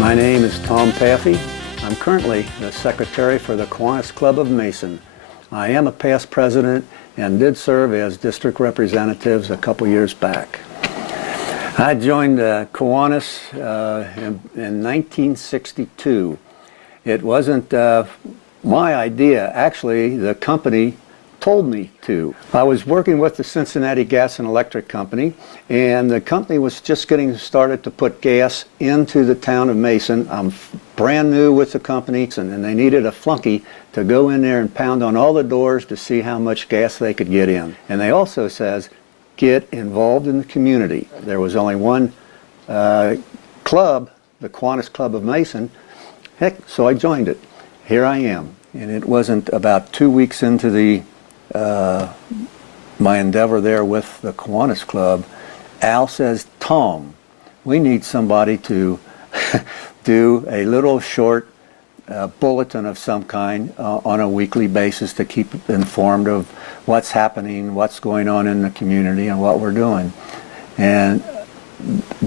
My name is Tom Paffe. I'm currently the secretary for the Kiwanis Club of Mason. I am a past president and did serve as district representatives a couple years back. I joined Kiwanis in 1962. It wasn't my idea. Actually, the company told me to. I was working with the Cincinnati Gas and Electric Company, and the company was just getting started to put gas into the town of Mason. I'm brand new with the company, and they needed a flunky to go in there and pound on all the doors to see how much gas they could get in. And they also says, get involved in the community. There was only one club, the Kiwanis Club of Mason. Heck, so I joined it. Here I am. And it wasn't about 2 weeks into my endeavor there with the Kiwanis Club, Al says, Tom, we need somebody to do a little short bulletin of some kind on a weekly basis to keep informed of what's happening, what's going on in the community, and what we're doing. And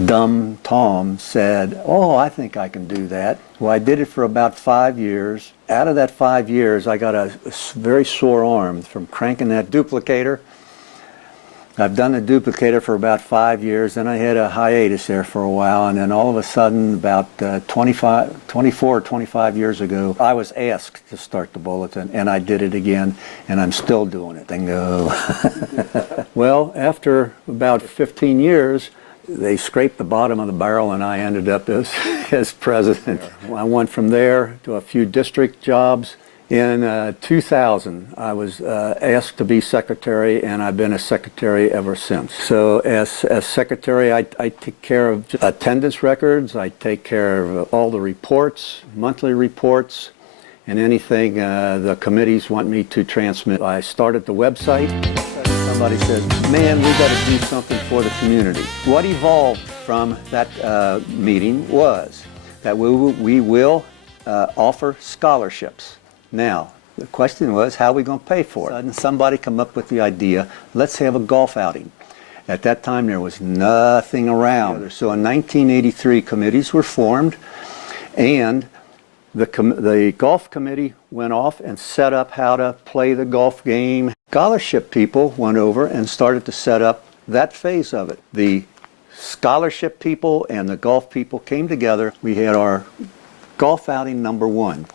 dumb Tom said, oh, I think I can do that. Well, I did it for about 5 years. Out of that 5 years, I got a very sore arm from cranking that duplicator. I've done the duplicator for about 5 years, then I had a hiatus there for a while, and then all of a sudden, about 24 or 25 years ago, I was asked to start the bulletin, and I did it again, and I'm still doing it. Bingo. Well, after about 15 years, they scraped the bottom of the barrel, and I ended up as president. I went from there to a few district jobs. In 2000, I was asked to be secretary, and I've been a secretary ever since. So as secretary, I take care of attendance records, I take care of all the reports, monthly reports, and anything the committees want me to transmit. I started the website. Somebody said, man, we got to do something for the community. What evolved from that meeting was that we will offer scholarships. Now, the question was, how are we going to pay for it? And somebody come up with the idea, let's have a golf outing. At that time, there was nothing around. So in 1983, committees were formed, and the golf committee went off and set up how to play the golf game. Scholarship people went over and started to set up that phase of it. The scholarship people and the golf people came together. We had our golf outing #1.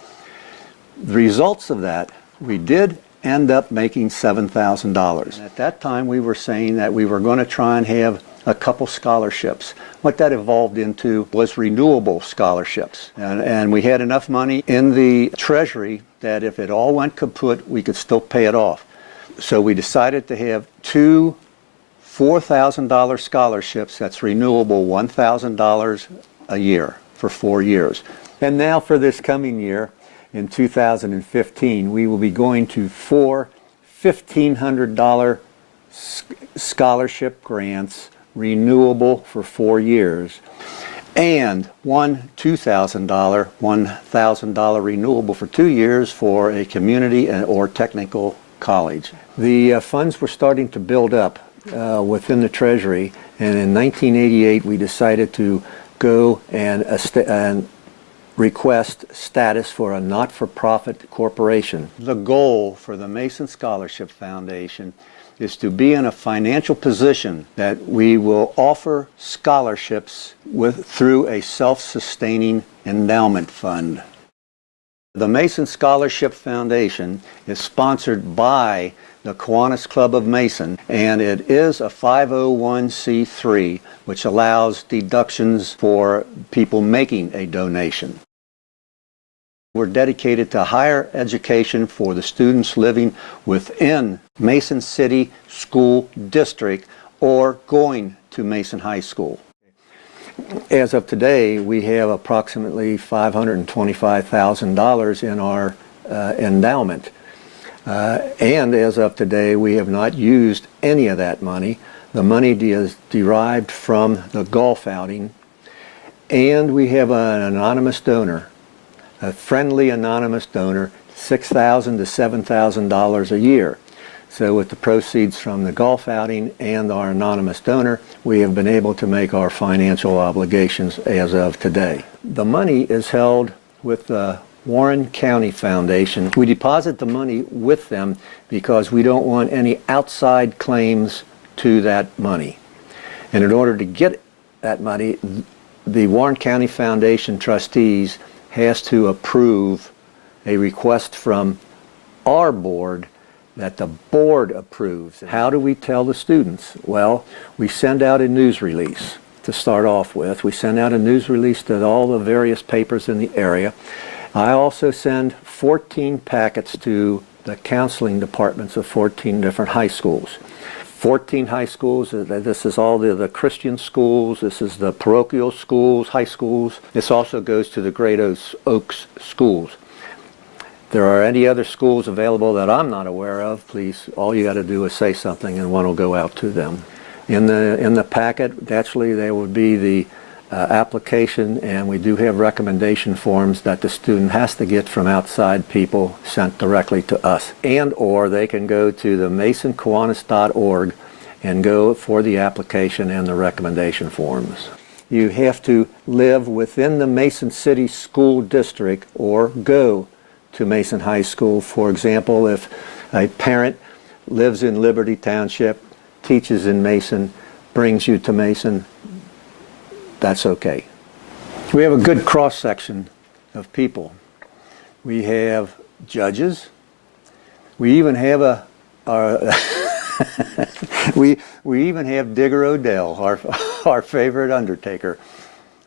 The results of that, we did end up making $7,000. At that time, we were saying that we were going to try and have a couple scholarships. What that evolved into was renewable scholarships. And we had enough money in the treasury that if it all went kaput, we could still pay it off. So we decided to have two $4,000 scholarships that's renewable $1,000 a year for 4 years. And now for this coming year, in 2015, we will be going to 4 $1,500 scholarship grants, renewable for 4 years, and one $2,000, $1,000 renewable for 2 years for a community or technical college. The funds were starting to build up within the Treasury, and in 1988 we decided to go and request status for a not-for-profit corporation. The goal for the Mason Scholarship Foundation is to be in a financial position that we will offer scholarships through a self-sustaining endowment fund. The Mason Scholarship Foundation is sponsored by the Kiwanis Club of Mason, and it is a 501c3, which allows deductions for people making a donation. We're dedicated to higher education for the students living within Mason City School District or going to Mason High School. As of today, we have approximately $525,000 in our endowment. And as of today, we have not used any of that money. The money is derived from the golf outing. And we have an anonymous donor, a friendly anonymous donor, $6,000 to $7,000 a year. So with the proceeds from the golf outing and our anonymous donor, we have been able to make our financial obligations as of today. The money is held with the Warren County Foundation. We deposit the money with them because we don't want any outside claims to that money. And in order to get that money, the Warren County Foundation trustees has to approve a request from our board that the board approves. How do we tell the students? Well, we send out a news release to start off with. We send out a news release to all the various papers in the area. I also send 14 packets to the counseling departments of 14 different high schools. 14 high schools, this is all the Christian schools, this is the parochial schools, high schools. This also goes to the Great Oaks schools. If there are any other schools available that I'm not aware of, please, all you got to do is say something and one will go out to them. In the packet, naturally, there would be the application, and we do have recommendation forms that the student has to get from outside people sent directly to us. And or they can go to the masonkiwanis.org and go for the application and the recommendation forms. You have to live within the Mason City School District or go to Mason High School. For example, if a parent lives in Liberty Township, teaches in Mason, brings you to Mason, that's okay. We have a good cross-section of people. We have judges. We even have we even have Digger Odell, our favorite undertaker.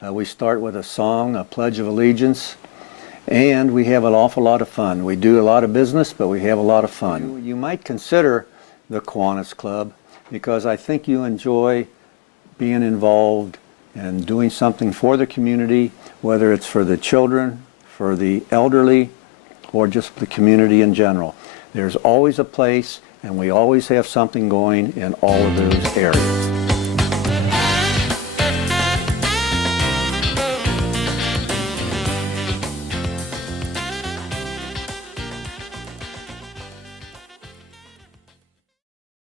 We start with a song, a Pledge of Allegiance, and we have an awful lot of fun. We do a lot of business, but we have a lot of fun. You might consider the Kiwanis Club because I think you enjoy being involved and doing something for the community, whether it's for the children, for the elderly, or just the community in general. There's always a place, and we always have something going in all of those areas.